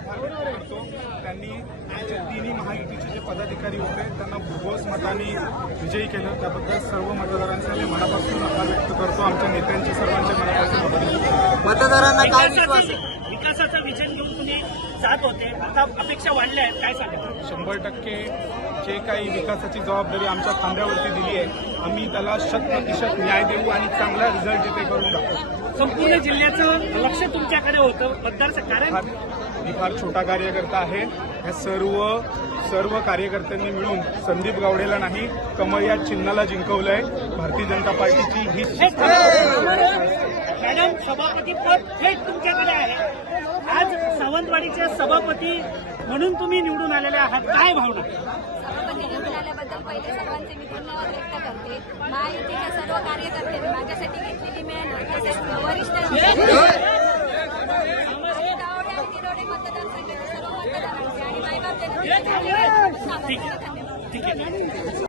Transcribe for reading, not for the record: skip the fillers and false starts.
आभार व्यक्त करतो. त्यांनी आमचे तिन्ही महायुतीचे जे पदाधिकारी होते त्यांना भरघोस मतांनी विजयी केलं. त्याबद्दल सर्व मतदारांचा मी मनापासून आभार व्यक्त करतो. आमच्या नेत्यांचे सर्वांचे मनापासून आभार व्यक्त करतो. मतदारांना काय विश्वास आहे? विकासाचं विजन घेऊन तुम्ही जात होते, आता अपेक्षा वाढल्या आहेत, काय सांगा? 100% जे काही विकासाची जबाबदारी आमच्या खांद्यावरती दिली आहे आम्ही त्याला 100% न्याय देऊ आणि चांगला रिझल्ट इथे करून दाखवू. संपूर्ण जिल्ह्याचं लक्ष तुमच्याकडे होतं मतदारचं कारण मी फार छोटा कार्यकर्ता आहे. या सर्व कार्यकर्त्यांनी मिळून संदीप गावडेला नाही कमळ या चिन्हाला जिंकवलंय. भारतीय जनता पार्टीची ही मॅडम सभापती पद थेट तुमच्याकडे आहे. आज सावंतवाडीचे सभापती म्हणून तुम्ही निवडून आलेले आहात, काय भावना? सभापती निवडून आल्याबद्दल पहिले सर्वांचे मी धन्यवाद व्यक्त करते. महायुतीच्या सर्व कार्यकर्त्यांनी माझ्यासाठी घेतलेली मेहनत, तसेच वरिष्ठ गावडे आणि तिरोडे मतदारसंघाचे सर्व मतदारांचे आणि मायबाप जनतेचे धन्यवाद. ठीक आहे.